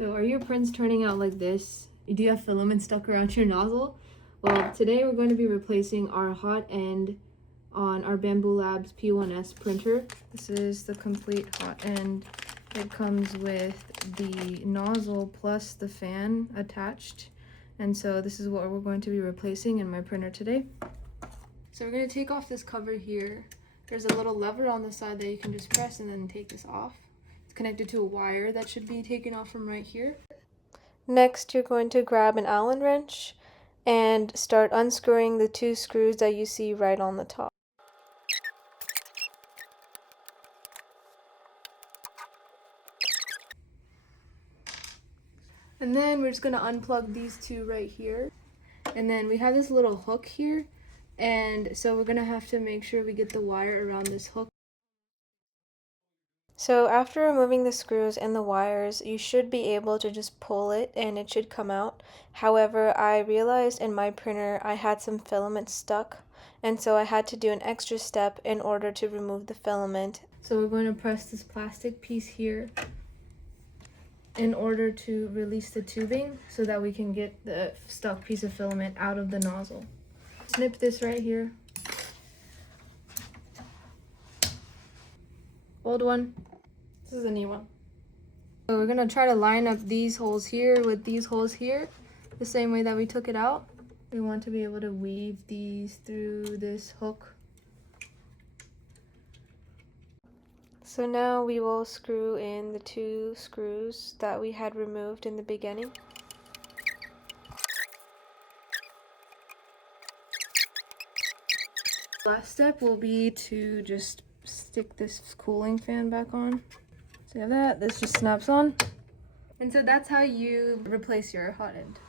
So are your prints turning out like this? Do you have filament stuck around your nozzle? Well, today we're going to be replacing our hot end on our Bambu Labs P1S printer. This is the complete hot end. It comes with the nozzle plus the fan attached. And so this is what we're going to be replacing in my printer today. So we're going to take off this cover here. There's a little lever on the side that you can just press and then take this off. It's connected to a wire that should be taken off from right here. Next, you're going to grab an Allen wrench and start unscrewing the two screws that you see right on the top. And then we're just going to unplug these two right here. And then we have this little hook here. And so we're going to have to make sure we get the wire around this hook. So after removing the screws and the wires, you should be able to just pull it and it should come out. However, I realized in my printer I had some filament stuck, and so I had to do an extra step in order to remove the filament. So we're going to press this plastic piece here in order to release the tubing so that we can get the stuck piece of filament out of the nozzle. Snip this right here. Old one. This is a new one. So we're gonna try to line up these holes here with these holes here, the same way that we took it out. We want to be able to weave these through this hook. So now we will screw in the two screws that we had removed in the beginning. Last step will be to just stick this cooling fan back on. So you have that, this just snaps on. And so that's how you replace your hot end.